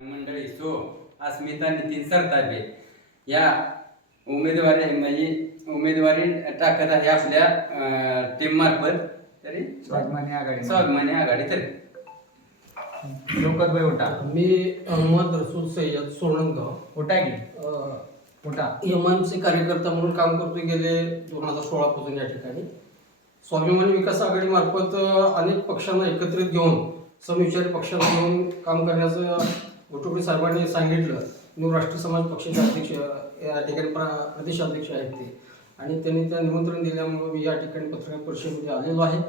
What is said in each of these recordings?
मंडळी सो अस्मिता नितीन सरतापे या उमेदवारी म्हणजे उमेदवारी टाकत आहे आपल्या टीम मार्फत. तरी? स्वाभिमानी आघाडी. स्वाभिमानी आघाडी तरी. लोकत भाई उठा. मी अहमद रसूल सय्यद सोनंदगाव उठा की. उठा. एम आय एम सी कार्यकर्ता म्हणून काम करतोय गेले दोन हजार सोळापासून या ठिकाणी. स्वाभिमानी विकास आघाडी मार्फत अनेक पक्षांना एकत्रित घेऊन समविचारी पक्षांना घेऊन काम करण्याचं गोटुबे साहेबांनी सांगितलं न्यू राष्ट्रीय समाज पक्षाचे अध्यक्ष या ठिकाणी प्रा- प्रदेश अध्यक्ष आहेत ते. आणि त्यांनी त्या निमंत्रण दिल्यामुळे मी या ठिकाणी पत्रकार परिषदेमध्ये आलेलो आहे.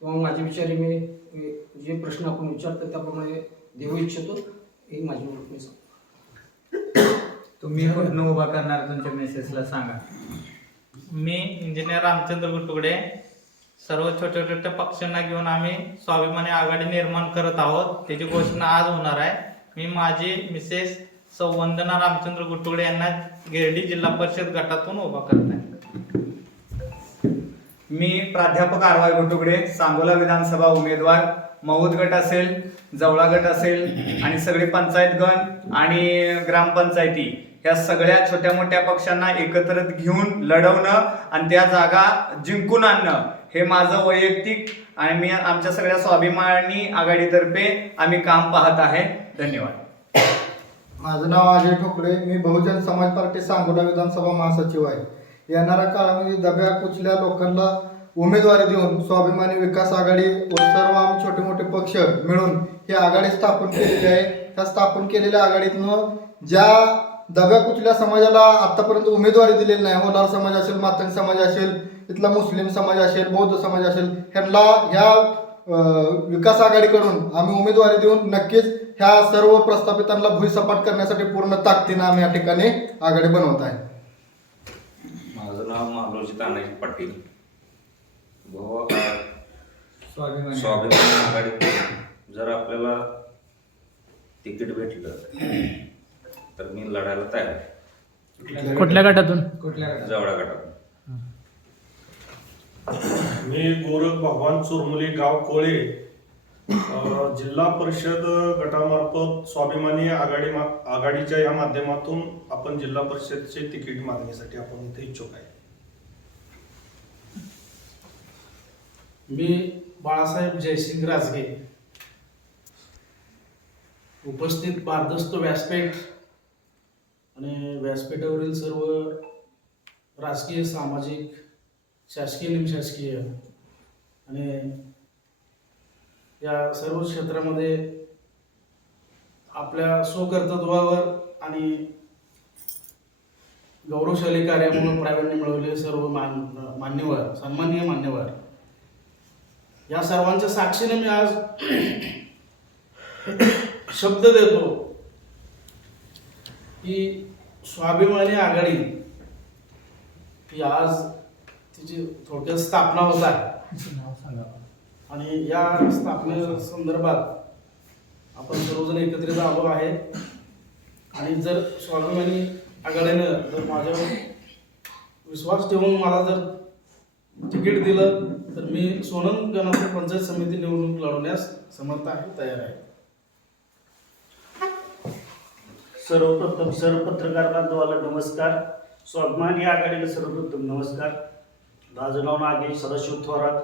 तेव्हा माझे विचार मी मी जे प्रश्न आपण विचारतो त्याप्रमाणे देऊ इच्छितो. ही माझी ओळख मी सांगतो. तुम्ही कुठनं उभा करणार तुमच्या मेसेजला सांगा. मी इंजिनियर रामचंद्र गुटुगडे. सर्व छोट्या छोट्या पक्षांना घेऊन आम्ही स्वाभिमानी आघाडी निर्माण करत आहोत. त्याची घोषणा आज होणार आहे. मी माझी मिसेस संवंदना रामचंद्र गुटुगडे यांना गिरडी जिल्हा परिषद गटातून उभा करत आहे मी प्राध्यापक आरवाय गुटुगडे सांगोला विधानसभा उमेदवार मौद गट असेल जवळा गट असेल आणि सगळे पंचायत गण आणि ग्रामपंचायती या सगळ्या छोट्या मोठ्या पक्षांना एकत्रित घेऊन लढवणं आणि त्या जागा जिंकून आणणं हे माझं वैयक्तिक आणि मी आमच्या सगळ्या स्वाभिमानी आघाडीतर्फे आम्ही काम पाहत आहे. धन्यवाद. माझं नाव अजय ठोकळे मी बहुजन समाज पार्टी सांगोला विधानसभा महासचिव आहे. येणाऱ्या काळामध्ये दब्या कुचल्या लोकांना उमेदवारी देऊन स्वाभिमानी विकास आघाडी व सर्व आम्ही छोटे मोठे पक्ष मिळून ही आघाडी स्थापन केलेली आहे. त्या स्थापन केलेल्या आघाडीतनं ज्या दब्या कुचल्या समाजाला आतापर्यंत उमेदवारी दिलेली नाही होणार समाज असेल मातंग समाज असेल इथला मुस्लिम समाज असेल बौद्ध समाज असेल ह्यांना ह्या विकास आघाडीकडून आम्ही उमेदवारी देऊन नक्कीच ह्या सर्व प्रस्थापितांना भुईसपाट करण्यासाठी पूर्ण ताकदीनं आम्ही या ठिकाणी आघाडी बनवत आहे. माझं नाव मालोजी तानाजी पाटील. भाऊ स्वाभिमानी आघाडीत जर आपल्याला तिकीट भेटलं तर मी लढायला तयार आहे. कुठल्या गटातून? कुठल्या? जवळा गटातून. मी गोरख भगवान चुरमुली गाव कोळे जिल्हा परिषद गटामार्फत स्वाभिमानी आघाडी मा- आघाडीच्या या माध्यमातून आपण जिल्हा परिषदचे तिकीट मागणीसाठी आपण इथे इच्छुक आहे. मी बाळासाहेब जयसिंग राजगे उपस्थित बारदस्त व्यासपीठ आणि व्यासपीठावरील सर्व राजकीय सामाजिक शासकीय निमशासकीय. आणि या सर्व क्षेत्रामध्ये आपल्या स्वकर्तृत्वावर आणि गौरवशाली कार्यामुळे प्रावीण्य मिळवले सर्व मान मान्यवर सन्माननीय मान्यवर. या सर्वांच्या साक्षीने मी आज शब्द देतो की स्वाभिमानी आघाडी ही आज तिची थोडक्यात स्थापना होत आहे. आणि या स्थापने संदर्भात आपण सर्वजण एकत्रित आलो आहे. आणि जर स्वाभिमानी आघाडीनं जर माझ्यावर विश्वास ठेवून मला जर तिकीट दिलं तर मी सोनम गणातील पंचायत समिती निवडणूक लढवण्यास समर्थ आहे तयार आहे. सर्वप्रथम सर्व पत्रकार बांधवाला नमस्कार. स्वाभिमानी आघाडीला सर्वप्रथम नमस्कार. माझं नाव नागेश सदाशिव थोरात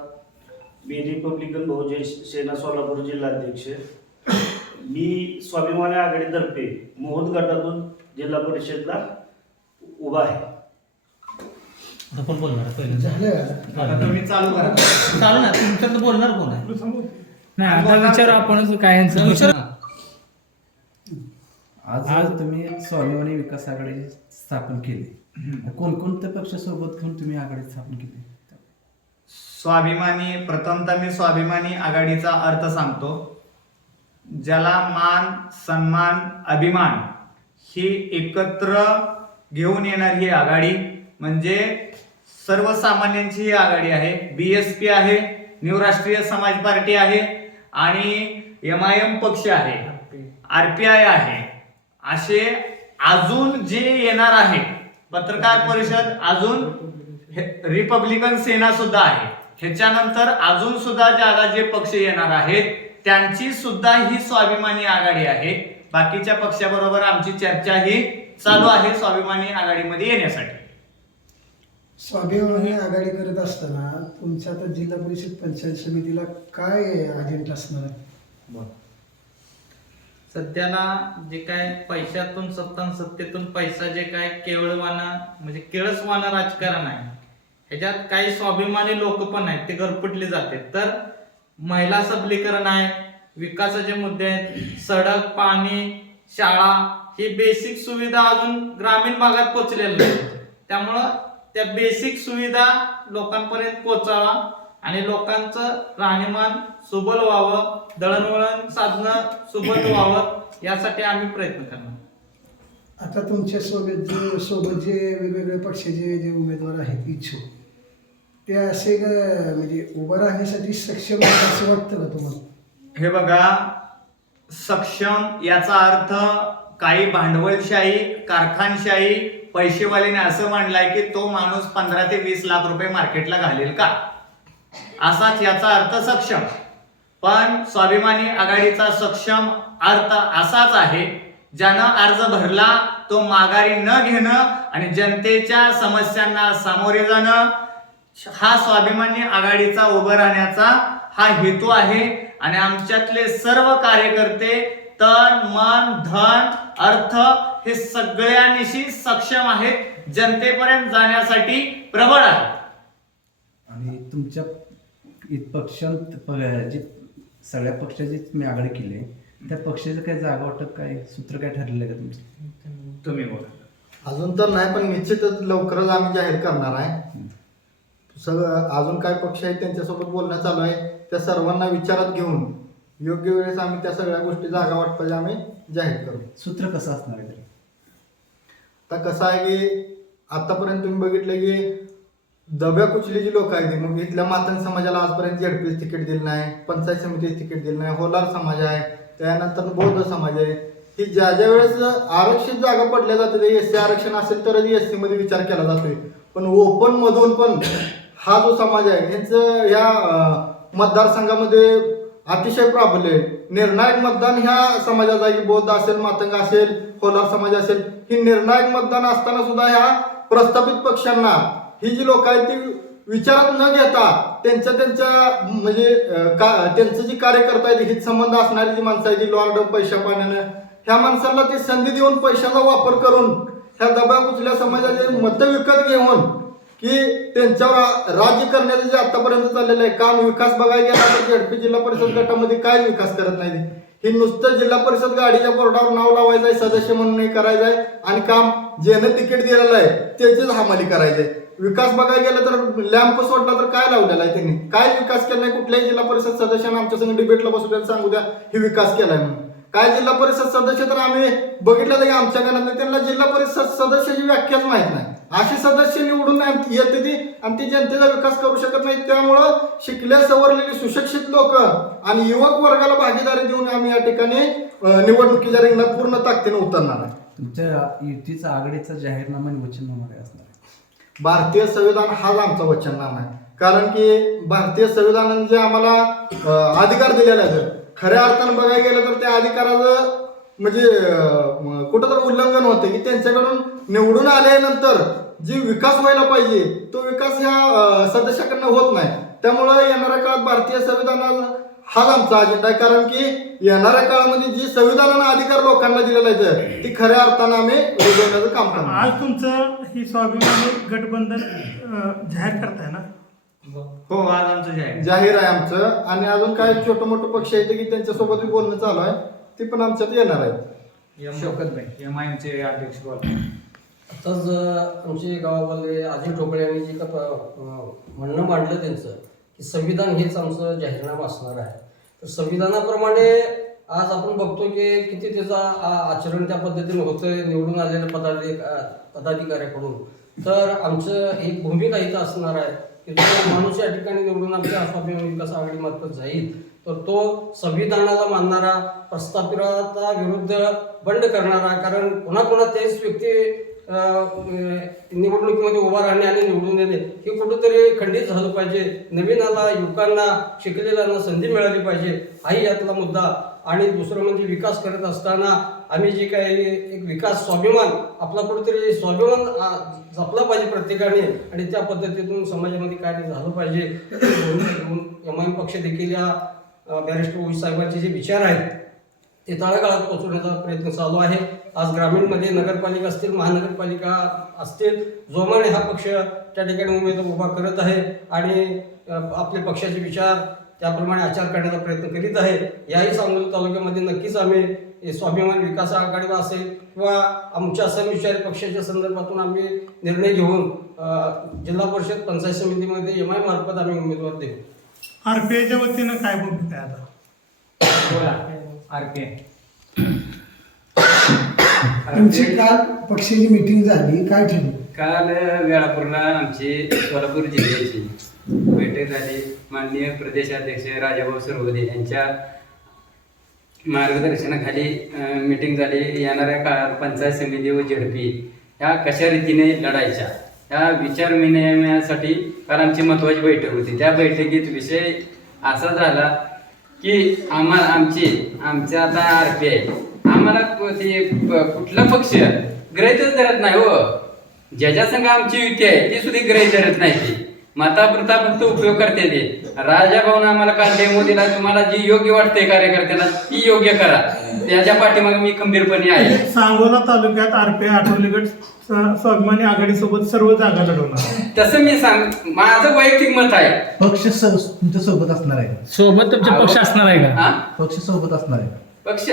मी रिपब्लिकन बहुजन सेना सोलापूर जिल्हाध्यक्ष मी स्वाभिमानी आघाडीतर्फे मोहोद गटातून जिल्हा परिषदला उभा आहे. आता कोण बोलणार आता तुम्ही चालू करा. चालू ना तुमच्यात बोलणार कोण आहे? नाही आता विचार आपणच काय यांचं. विचार. आज आज तुम्ही स्वाभिमानी विकास आघाडी स्थापन केली. कोणकोणत्या पक्षासोबत घेऊन तुम्ही आघाडी स्थापन केली? स्वाभिमानी प्रथमतः मी स्वाभिमानी आघाडीचा अर्थ सांगतो. ज्याला मान सन्मान अभिमान ही एकत्र घेऊन येणारी ही आघाडी म्हणजे सर्वसामान्यांची ही आघाडी आहे. बी एस पी आहे न्यू राष्ट्रीय समाज पार्टी आहे आणि एम आय एम पक्ष आहे. आर पी आय आहे. असे अजून जे येणार आहे पत्रकार परिषद अजून हे- रिपब्लिकन सेना सुद्धा आहे. ह्याच्यानंतर अजून सुद्धा ज्यादा जे पक्ष येणार आहेत त्यांची सुद्धा ही स्वाभिमानी आघाडी आहे. बाकीच्या पक्षाबरोबर आमची चर्चा ही चालू आहे स्वाभिमानी आघाडीमध्ये येण्यासाठी. स्वाभिमानी आघाडी करत असताना तुमच्या आता जिल्हा परिषद पंचायत समितीला काय अजेंडा असणार? आहे सध्याला जे काय पैशातून सत्ता सत्तेतून पैसा जे काय केवळवाना म्हणजे केळसवाना राजकारण आहे. ह्याच्यात काही स्वाभिमानी लोक पण आहेत ते घरपटले जाते. तर महिला सबलीकरण आहे विकासाचे मुद्दे आहेत सडक पाणी शाळा ही बेसिक सुविधा अजून ग्रामीण भागात पोचलेल्या नाही त्यामुळं त्या बेसिक सुविधा लोकांपर्यंत पोचावा आणि लोकांचं राहणीमान सुबल व्हावं दळणवळण साधनं सुबल व्हावं यासाठी आम्ही प्रयत्न करणार. आता तुमच्यासोबत जे सोबत जे वेगवेगळ्या पक्षाचे जे उमेदवार आहेत इच्छुक ते असे ग- म्हणजे उभं राहण्यासाठी सक्षम आहेत असं वाटतं का तुम्हाला? हे बघा सक्षम याचा अर्थ काही भांडवलशाही कारखानशाही पैसेवाल्याने असं मांडलाय की तो माणूस पंधरा ते वीस लाख रुपये मार्केटला घालेल का? असाच याचा अर्थ सक्षम. पण स्वाभिमानी आघाडीचा सक्षम अर्थ असाच आहे ज्यानं अर्ज भरला तो माघारी न घेणं आणि जनतेच्या समस्यांना सामोरे जाणं हा स्वाभिमानी आघाडीचा उभं राहण्याचा हा हेतू आहे. आणि आमच्यातले सर्व कार्यकर्ते तन मन धन अर्थ हे सगळ्यांनीशी सक्षम आहेत. जनतेपर्यंत जाण्यासाठी प्रबळ आहेत. आणि तुमच्या इत- पक्ष प- जे सगळ्या पक्षाची तुम्ही आघाडी केली आहे, त्या पक्षाचं काय जागा वाटप काय सूत्र काय ठरलेलं आहे का तुमचं? तुम्ही बोला. अजून तर नाही पण निश्चितच लवकरच आम्ही जाहीर करणार आहे. सगळं अजून काय पक्ष आहेत त्यांच्यासोबत बोलणं चालू आहे त्या सर्वांना विचारात घेऊन योग्य वेळेस आम्ही त्या सगळ्या गोष्टी जागा वाटपाच्या आम्ही जाहीर करू. सूत्र कसं असणार आहे तरी? आता कसं आहे की आतापर्यंत तुम्ही बघितलं की दब्या कुचलेली लोक आहेत मग इथल्या मातंग समाजाला आजपर्यंत झेडपीच तिकीट दिलं नाही पंचायत समितीचं तिकीट दिलं नाही होलार समाज आहे त्यानंतर बौद्ध समाज आहे. ही ज्या ज्या वेळेस आरक्षित जागा पडल्या जाते एस सी आरक्षण असेल तरच एस सी मध्ये विचार केला जातोय. पण ओपन मधून पण हा जो समाज आहे यांचं या मतदारसंघामध्ये अतिशय प्राबल्य आहे. निर्णायक मतदान ह्या समाजाचा की बौद्ध असेल मातंग असेल होलार समाज असेल ही निर्णायक मतदान असताना सुद्धा ह्या प्रस्थापित पक्षांना ही जी लोक आहेत ती विचारात न घेता त्यांच्या त्यांच्या म्हणजे का त्यांचं जी कार्यकर्ता आहेत हित संबंध असणारी जी माणसं आहेत जी लॉर्ड पैशा पाण्यानं ह्या माणसांना ती संधी देऊन पैशाचा वापर करून ह्या दबा कुचल्या समाजाचे मतं विकत घेऊन की त्यांच्यावर राज्य करण्याचं जे आतापर्यंत चाललेलं आहे काम विकास बघायला गेला तर झडपी जिल्हा परिषद गटामध्ये काय विकास करत नाही? हे नुसतं जिल्हा परिषद गाडीच्या बोर्डावर नाव लावायचं आहे सदस्य म्हणून करायचं आहे आणि काम ज्यानं तिकीट दिलेलं आहे त्याचीच हमाली आहे. विकास बघायला गेलं तर लॅम्प सोडला तर काय लावलेला आहे त्यांनी? काय विकास केला कुठल्याही जिल्हा परिषद सदस्यांना आमच्या संग डिबेटला बसू द्या सांगू द्या हे विकास केलाय म्हणून. काय जिल्हा परिषद सदस्य तर आम्ही बघितलं की आमच्या घरात त्यांना जिल्हा परिषद सदस्याची व्याख्याच माहीत नाही. असे सदस्य निवडून येते ती आणि ती जनतेचा विकास करू शकत नाही. त्यामुळं शिकल्या सवरलेली सुशिक्षित लोक आणि युवक वर्गाला भागीदारी देऊन आम्ही या ठिकाणी निवडणुकीच्या रिंगणात पूर्ण ताकदीने उतरणार आहे. तुमच्या युतीचा आघाडीचा जाहीरनामा आणि वचननामा काय असणार? भारतीय संविधान हाच आमचा वचननामा आहे. कारण की भारतीय संविधानाने जे आम्हाला अधिकार दिलेले आहेत खऱ्या अर्थानं बघायला गेलं तर त्या अधिकाराचं म्हणजे कुठं तर उल्लंघन होते की त्यांच्याकडून निवडून आल्यानंतर जी विकास व्हायला पाहिजे तो विकास ह्या सदस्याकडनं होत नाही. त्यामुळं येणाऱ्या काळात भारतीय संविधानाला हाच आमचा अजेंडा आहे. कारण की येणाऱ्या काळामध्ये जी संविधानानं अधिकार लोकांना दिलेला आहे ती खऱ्या अर्थानं आम्ही रुजवण्याचं काम करणार आज तुमचं ही स्वाभिमानी गठबंधन अं, जाहीर करताय ना? हो आज आमचं जे आहे. जाहीर आहे आमचं. आणि अजून काय छोटं मोठं पक्ष आहेत की त्यांच्यासोबत बोलणं चालू आहे ती पण आमच्यात येणार आहे शोकत भाई एम आय चे अध्यक्ष आताच अं, आमचे गावावाले अजय ठोकळे यांनी जे का प- अं, म्हणणं मांडलं त्यांचं की संविधान हेच आमचं जाहीरनामा असणार आहे. तर संविधानाप्रमाणे आज आपण बघतो की किती त्याचा आ- आचरण त्या पद्धतीने होतं निवडून आलेल्या पदाधिक पदाधिकाऱ्याकडून. तर आमचं एक भूमिका इथं असणार आहे की जो माणूस या ठिकाणी निवडून आमच्या स्वाभिमान विकास आघाडीमार्फत जाईल तर तो संविधानाला मानणारा प्रस्थापिताविरुद्ध बंड करणारा कारण पुन्हा पुन्हा तेच व्यक्ती निवडणुकीमध्ये उभा राहणे आणि निवडून येणे हे कुठंतरी खंडित झालं पाहिजे. नवीनाला युवकांना शिकलेल्यांना संधी मिळाली पाहिजे. हाही यातला मुद्दा. आणि दुसरं म्हणजे विकास करत असताना आम्ही जे काही एक विकास स्वाभिमान आपला कुठेतरी स्वाभिमान जपला पाहिजे प्रत्येकाने. आणि त्या पद्धतीतून समाजामध्ये कार्य झालं पाहिजे. एम आय पक्ष देखील या बॅरिस्टर ओवी साहेबांचे जे विचार आहेत ते तळागाळात पोहोचवण्याचा प्रयत्न चालू आहे. आज ग्रामीणमध्ये नगरपालिका असतील महानगरपालिका असतील जोमाने हा पक्ष त्या ठिकाणी उमेदवार उभा करत आहे आणि आपले पक्षाचे विचार त्याप्रमाणे आचार करण्याचा प्रयत्न करीत आहे. याही सांगोला तालुक्यामध्ये नक्कीच आम्ही हे स्वाभिमान विकास आघाडीला असेल किंवा आमच्या समविचारी पक्षाच्या संदर्भातून आम्ही निर्णय घेऊन जिल्हा परिषद पंचायत समितीमध्ये एम आय मार्फत आम्ही उमेदवार देऊ. आरपीआयच्या वतीनं काय भूमिका आहे आता? बोला के तुमची काल पक्षाची मिटिंग झाली. काय ठरलं? काल वेळापूरला आमची सोलापूर जिल्ह्याची बैठक झाली. माननीय प्रदेशाध्यक्ष राजाभाऊ सरवदे यांच्या मार्गदर्शनाखाली मीटिंग झाली. येणाऱ्या काळात पंचायत समिती व झडपी ह्या कशा रीतीने लढायच्या ह्या विचार विनिमयासाठी काल आमची महत्त्वाची बैठक होती. त्या बैठकीत विषय असा झाला की आम्हा आमची आमच्या आता आर पी आय आम्हाला ते कुठला पक्ष ग्रहितच धरत नाही हो. ज्याच्या संघ आमची युती आहे ती सुद्धा ग्रहित धरत नाही. ती मतापुरता फक्त उपयोग करते ते. राजा भाऊन आम्हाला काल डेमो दिला तुम्हाला जी योग्य वाटते कार्यकर्त्यांना ती योग्य करा. त्याच्या पाठीमागे मी खंबीरपणे आहे. सांगोला तालुक्यात आरपीआय आठवले गट स्वाभिमानी आघाडीसोबत सर्व जागा लढवणार. तसं मी सांग माझं वैयक्तिक मत आहे. पक्ष स- तुमच्यासोबत असणार आहे. सोबत तुमचा पक्ष असणार आहे का? हा? पक्ष सोबत असणार आहे. पक्ष?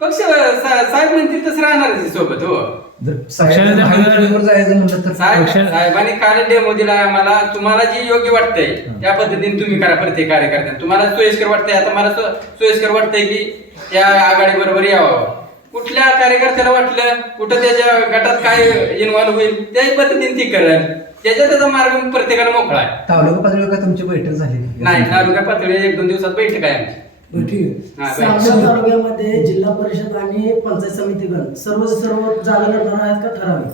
पक्ष सा- साहेब म्हणतील तसं राहणार सोबत हो. जर साहेब जर- महायुतीवर जायचं म्हटलं तर साहेब पक्ष- साहेबांनी काल डेमो दिला आम्हाला. तुम्हाला जी योग्य वाटतंय त्या पद्धतीने तुम्ही करा प्रत्येक कार्यकर्त्यांना. तुम्हाला सोयीस्कर वाटतंय आता मला सो- सोयीस्कर वाटतंय की त्या आघाडी बरोबर यावं. कुठल्या कार्यकर्त्याला वाटलं कुठं त्याच्या गटात काय इन्व्हॉल्व होईल त्याही पद्धतीने ती करेल त्याच्या त्याचा मार्ग प्रत्येकाला मोकळा आहे. तालुका पातळीवर काय तुमची बैठक झाली नाही तालुका पातळी एक दोन दिवसात बैठक आहे आमची. ठीक आहे. तालुक्यामध्ये जिल्हा परिषद आणि पंचायत समितीगण सर्व सर्व जागा लढणार आहेत का ठराविक?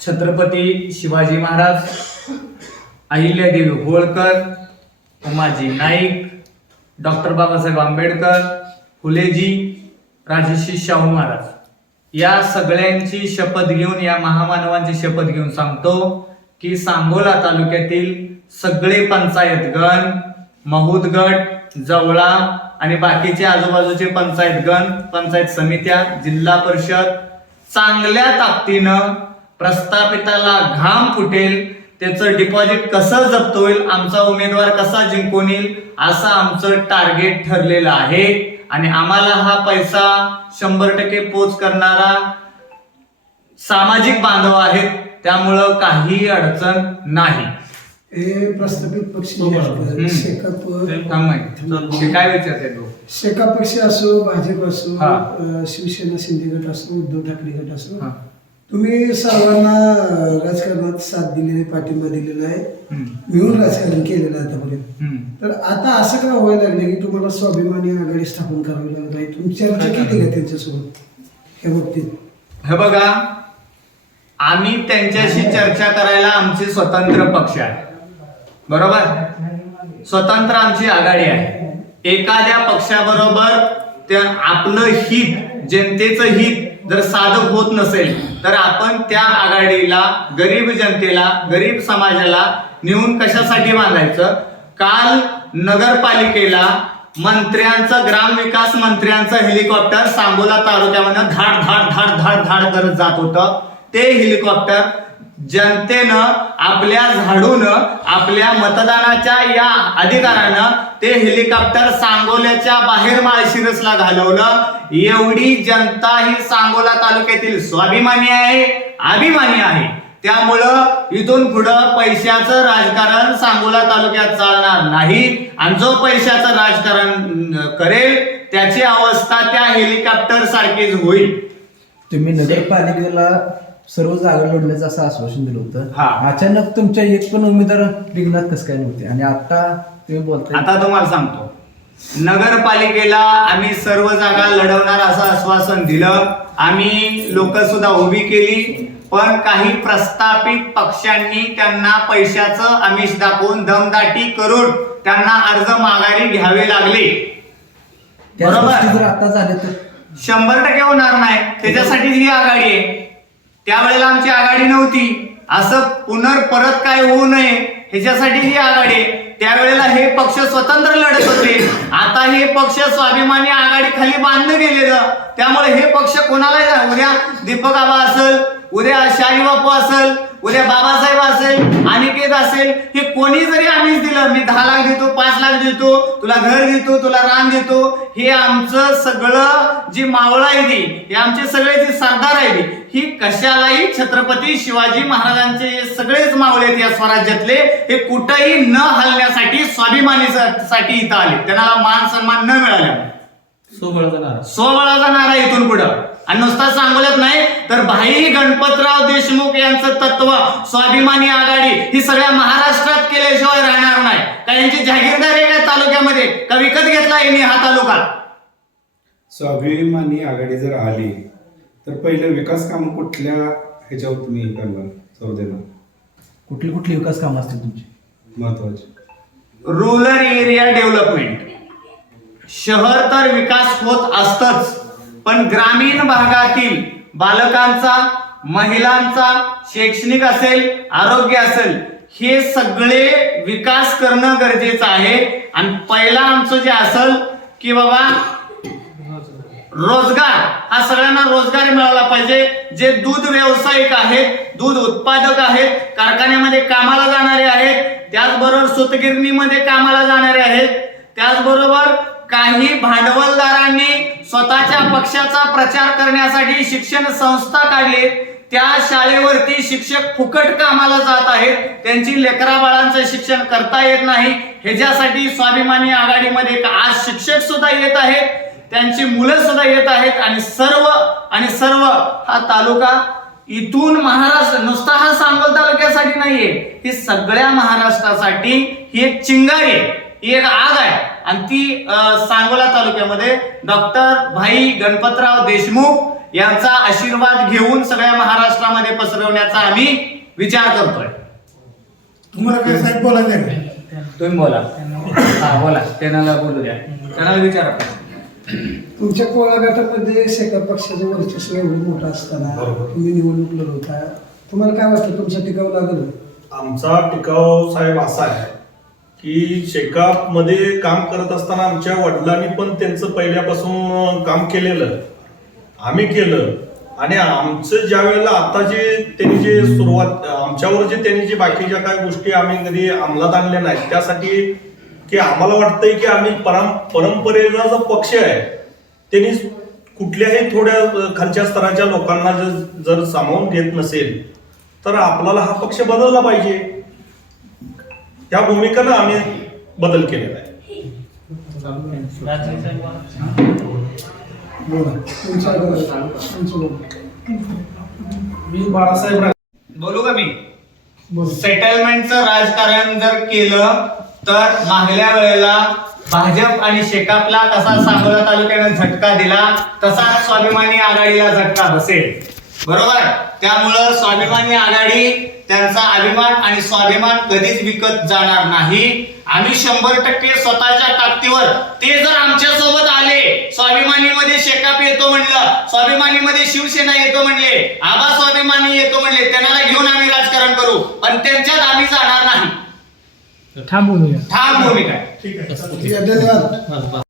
छत्रपती शिवाजी महाराज अहिल्यादेवी होळकर उमाजी नाईक डॉक्टर बाबासाहेब आंबेडकर फुलेजी राजर्षी शाहू महाराज. या सगळ्यांची शपथ घेऊन या महामानवांची शपथ घेऊन सांगतो की सांगोला तालुक्यातील सगळे पंचायत गण महूद गट जवळा आणि बाकीचे आजूबाजूचे पंचायत गण पंचायत समित्या जिल्हा परिषद चांगल्या ताकदीनं प्रस्थापिताला घाम फुटेल त्याचं डिपॉझिट कसं जप्त होईल आमचा उमेदवार कसा जिंकून येईल असं आमचं टार्गेट ठरलेलं आहे. आणि आम्हाला हा पैसा शंभर टक्के पोच करणारा सामाजिक बांधव आहेत त्यामुळं काही अडचण नाही. हे प्रस्थापित पक्ष. आहेत, शेकाप काय विचारते लोक. शेका पक्ष असो भाजप असो हा. शिवसेना शिंदे गट असो उद्धव ठाकरे गट असो हा. तुम्ही सर्वांना राजकारणात साथ दिलेली पाठिंबा दिलेला आहे. मिळून राजकारण केलेलं आहे आतापर्यंत. तर आता असं का व्हायला लागलं की तुम्हाला स्वाभिमानी आघाडी स्थापन करावी लागत आहे? तुम्ही चर्चा केली का त्यांच्यासोबत? या बाबतीत. हे बघा आम्ही त्यांच्याशी चर्चा करायला आमचे स्वतंत्र पक्ष आहे बरोबर? स्वतंत्र आमची आघाडी आहे. एखाद्या पक्षाबरोबर त्या आपलं हित जनतेचं हित जर साधक होत नसेल तर आपण त्या आघाडीला गरीब जनतेला गरीब समाजाला नेऊन कशासाठी बांधायचं? काल नगरपालिकेला मंत्र्यांचं ग्रामविकास मंत्र्यांचं हेलिकॉप्टर सांगोला तालुक्यामध्ये धाड धाड धाड धाड धाड करत जात होतं. ते हेलिकॉप्टर जनतेनं आपल्या झाडून आपल्या मतदानाच्या या अधिकारानं ते हेलिकॉप्टर सांगोल्याच्या बाहेर माळशिरसला घालवलं. एवढी जनता ही सांगोला तालुक्यातील स्वाभिमानी आहे अभिमानी आहे. त्यामुळं इथून पुढं पैशाचं राजकारण सांगोला तालुक्यात चालणार नाही. आणि जो पैशाचं राजकारण करेल त्याची अवस्था त्या हेलिकॉप्टर सारखीच होईल. तुम्ही नगरपालिकेला सर्व जागा लढण्याचं असं आश्वासन दिलं होतं. हा. अचानक तुमच्या एक पण उमेदवार रिंगणात कसं काय नव्हते? आणि आता तुम्ही बोलताय आता तुम्हाला सांगतो. नगरपालिकेला आम्ही सर्व जागा लढवणार असं आश्वासन दिलं. आम्ही लोक सुद्धा उभी केली. पण काही प्रस्थापित पक्षांनी त्यांना पैशाचं आमिष दाखवून दमदाटी करून त्यांना अर्ज माघारी घ्यावे लागले. त्या बरोबर. गोष्टी जर आता झाल्या तर शंभर टक्के होणार नाही. त्याच्यासाठीच ही आघाडी आहे. त्यावेळेला आमची आघाडी नव्हती. असं पुनर् परत काय होऊ नये ह्याच्यासाठी ही आघाडी त्यावेळेला हे पक्ष स्वतंत्र लढत होते. आता हे पक्ष स्वाभिमानी आघाडी खाली बांधलं गेलेलं. त्यामुळे हे पक्ष कोणाला उद्या दीपक आबा असेल उद्या शाही बापू असेल उद्या बाबासाहेब असेल अनिकेत असेल हे कोणी जरी आम्हीच दिलं मी दहा लाख देतो पाच देतो तुला घर देतो तुला रान देतो हे आमचं सगळं जी मावळ आहे ती हे आमचे सगळे जे सरदार आहे ही कशालाही छत्रपती शिवाजी महाराजांचे हे सगळेच मावळे आहेत या स्वराज्यातले हे कुठंही न हलण्यासाठी स्वाभिमानी साठी इथं आले. त्यांना मान सन्मान न मिळाला सोबळचा नारा इथून पुढं. आणि नुसता सांगोल्यात नाही तर भाई गणपतराव देशमुख यांचं तत्व स्वाभिमानी आघाडी ही सगळ्या महाराष्ट्रात केल्याशिवाय राहणार नाही. का यांची जागीरदारी आहे का तालुक्यामध्ये? का विकत घेतला यांनी हा तालुका? स्वाभिमानी आघाडी जर आली तर पहिले विकास कामं कुठल्या ह्याच्यावर तुम्ही करणार? संस्थेला कुठली कुठली विकास कामं असतील तुमची? महत्वाची. रुरल एरिया डेव्हलपमेंट शहर तर विकास होत असतच पण ग्रामीण भागातील बालकांचा महिलांचा शैक्षणिक असेल आरोग्य असेल हे सगळे विकास करणं गरजेचं आहे. आणि पहिला आमचं जे असेल की बाबा रोजगार हा सगळ्यांना रोजगार मिळाला पाहिजे. जे दूध व्यावसायिक आहेत दूध उत्पादक आहेत कारखान्यामध्ये कामाला जाणारे आहेत त्याचबरोबर सुतगिरणीमध्ये कामाला जाणारे आहेत त्याचबरोबर काही भांडवलदारांनी स्वतःच्या पक्षाचा प्रचार करण्यासाठी शिक्षण संस्था काढली. त्या शाळेवरती शिक्षक फुकट कामाला जात आहेत. त्यांची लेकरा बाळांचं शिक्षण करता येत नाही. ह्याच्यासाठी स्वाभिमानी आघाडीमध्ये आज शिक्षक सुद्धा येत आहेत. त्यांची मुलं सुद्धा येत आहेत. आणि सर्व आणि सर्व हा तालुका इथून महाराष्ट्र नुसता हा सांगोल तालुक्यासाठी नाहीये. ही सगळ्या महाराष्ट्रासाठी ही एक चिंगारी आहे. ही एक आग आहे. आणि ती सांगोला तालुक्यामध्ये डॉक्टर भाई गणपतराव देशमुख यांचा आशीर्वाद घेऊन सगळ्या महाराष्ट्रामध्ये पसरवण्याचा आम्ही विचार करतोय. तुम्हाला काय साहेब बोलायचं का? तुम्ही बोला. हा बोला. त्यांना बोलू द्या त्यांना विचारा. तुमच्या कोळा गटामध्ये सेका पक्षाचं वर्चस्व एवढं मोठं असताना तुम्ही निवडणूक लढवता. तुम्हाला काय वाटतं? तुमचा टिकाव लागेल? आमचा टिकाव साहेब असा आहे. की शेकापमध्ये काम करत असताना आमच्या वडिलांनी पण त्यांचं पहिल्यापासून काम केलेलं. आम्ही केलं. आणि आमचं ज्या वेळेला आता जे त्यांनी जे सुरुवात आमच्यावर जे त्यांनी जे बाकीच्या काही गोष्टी आम्ही कधी अंमलात आणल्या नाहीत त्यासाठी की आम्हाला वाटतंय की आम्ही परम परंपरेचा जो पक्ष आहे त्यांनी कुठल्याही थोड्या खालच्या स्तराच्या लोकांना जर जर सामावून घेत नसेल तर आपल्याला हा पक्ष बदलला पाहिजे. या भूमिकेनं आम्ही बदल केलेला आहे. मी बाळासाहेब बोलू का मी? सेटलमेंटचं राजकारण जर केलं तर मागल्या वेळेला भाजप आणि शेकापला कसा सांगोला तालुक्याने झटका दिला तसा स्वाभिमानी आघाडीला झटका बसेल. बरोबर? त्यामुळं स्वाभिमानी आघाडी त्यांचा अभिमान आणि स्वाभिमान कधीच विकत जाणार नाही. आम्ही शंभर टक्के स्वतःच्या ताकदीवर ते जर आमच्यासोबत आले स्वाभिमानीमध्ये शेकाप येतो म्हणलं स्वाभिमानीमध्ये शिवसेना येतो म्हणले आबा स्वाभिमानी येतो म्हणले त्यांना घेऊन आम्ही राजकारण करू पण त्यांच्यात आम्ही जाणार नाही. थांबून ठाम भूमिका ठीक आहे. ठीक आहे. धन्यवाद.